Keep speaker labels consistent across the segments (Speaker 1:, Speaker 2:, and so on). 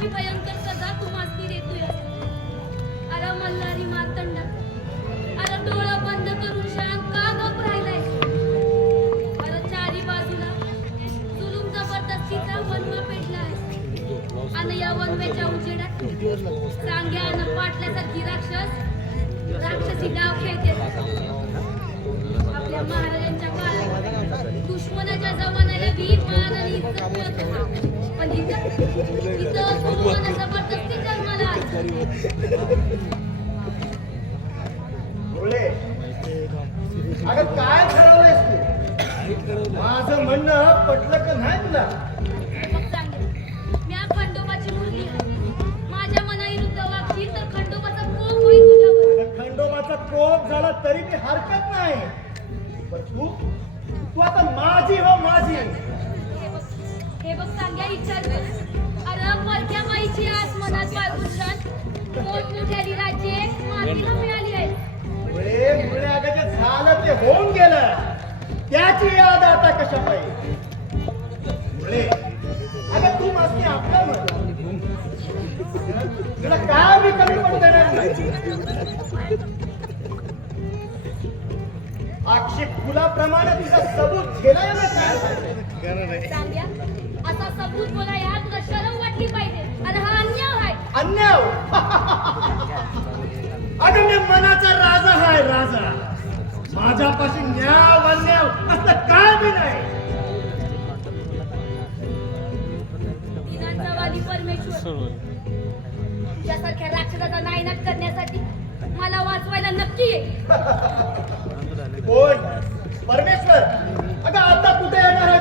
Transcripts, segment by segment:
Speaker 1: अशी भयंकर सजा तू मास्ती देतोय अरे मल्हारी मातंड अरे डोळं बंद करून शांत का गप राहिलाय अरे चारी बाजूला जुलूम जबरदस्तीचा वनवा आहे आणि या वनव्याच्या उजेडात चांग्यानं पाटल्यासारखी राक्षस राक्षसी डाव खेळते आपल्या महाराजांच्या काळात दुश्मनाच्या जमान्याला भीम मान इज्जत मिळत पण इथं इथं
Speaker 2: अगं काय ठरवलंयस तू माझं म्हणणं पटलं का नाही तुला
Speaker 1: मग सांगेल. मी आज खंडोबाची मुलगी आहे. माझ्या मनाविरुद्ध वागशील तर खंडोबाचा कोप होईल तुझ्यावर.
Speaker 2: अगं खंडोबाचा कोप झाला तरी मी हरकत नाही पण तू तू आता माझी हो माझी
Speaker 1: हे बघ, हे बघ सांग्या. अरे मनात मोठमोठ्याली राज्ये मातीला मिळाली आहे
Speaker 2: झालं ते होऊन गेलं त्याची याद आता कशा पाहिजे अगं तू माझी आपलं म्हण तुला काय मी कमी पडू देणार नाही आक्षेप फुलाप्रमाणे तुझा सबूत ना काय
Speaker 1: सांग्या असा सबूत बोला या तुला शरम वाटली पाहिजे? आणि हा अन्याय आहे.
Speaker 2: अन्याय अगं मी मनाचा राजा हाय राजा. माझ्यापाशी न्याव अन्याव असं काय बी नाही.
Speaker 1: दिनांचा वाली परमेश्वर. तुझ्यासारख्या राक्षसाचा नायनाट करण्यासाठी मला वाचवायला नक्की ये.
Speaker 2: कोण परमेश्वर अगं आता कुठे येणार आहे?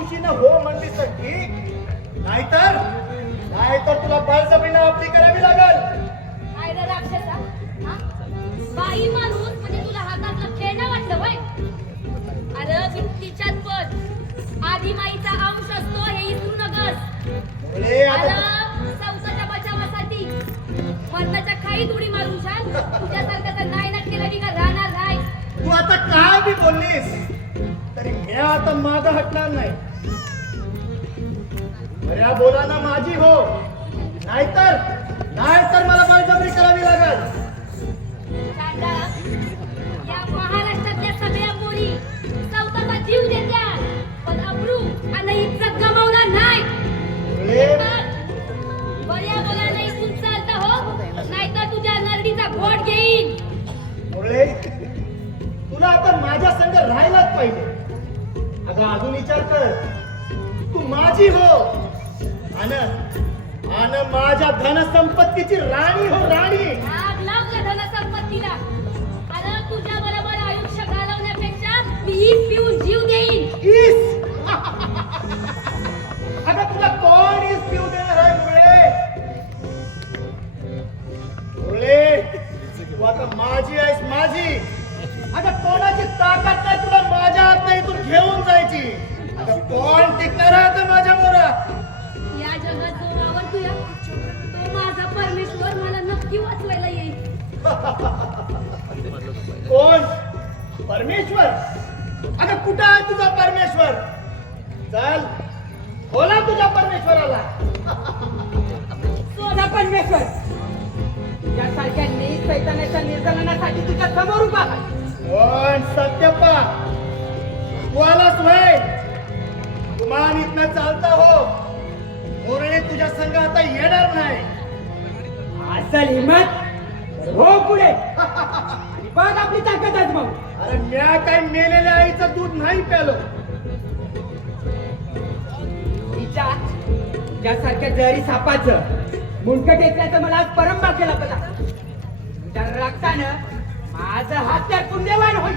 Speaker 2: खुशीनं हो म्हणली तर ठीक. नाहीतर नाहीतर तुला बळजबरीनं आपली करावी लागल.
Speaker 1: काय रे राक्षसा हा? बाई माणूस म्हणजे तुला हातातलं खेळणं वाटलं वय अरे भित्तीच्यात पण आधी माईचा अंश असतो हे इथून नगस.
Speaker 2: मुळे
Speaker 1: अरे
Speaker 2: आता
Speaker 1: संसाच्या बचावासाठी. मरणाच्या खाईत उडी मारून छान. तुझ्यासारखं नायनाट केलं की का राहणार नाही.
Speaker 2: तू आता काय बी बोललीस? तरी आता माझं हटणार नाही. बोला ना माझी हो. नाहीतर नाहीतर मला बळजबरी करावी लागल. अगं अजून विचार कर. तू माझी हो. आन आन माझ्या धनसंपत्तीची राणी हो राणी. कोण?
Speaker 1: परमेश्वर.
Speaker 2: अगं कुठं आहे तुझा परमेश्वर? चल. बोला तुझ्या परमेश्वराला.
Speaker 3: सोना परमेश्वर. यासारख्या नीच चैतन्याच्या तुझ्या समोर उभा
Speaker 2: पण सत्यप्पा. तू आलास वय तुमान इथनं चालता हो. तुझ्या संघ आता येणार नाही.
Speaker 3: असल हिम्मत. तर हो पुढे. आणि बघ आपली ताकद आज मग.
Speaker 2: अरे म्या काय मेलेल्या आईचं दूध नाही प्यालो.
Speaker 3: तिच्या तुझ्यासारख्या जरी सापाचं मुंडकं टेकल्याचं मला आज परंबा केला पदा तुझ्या रक्तानं माझं हात त्या पुण्यवान होईल.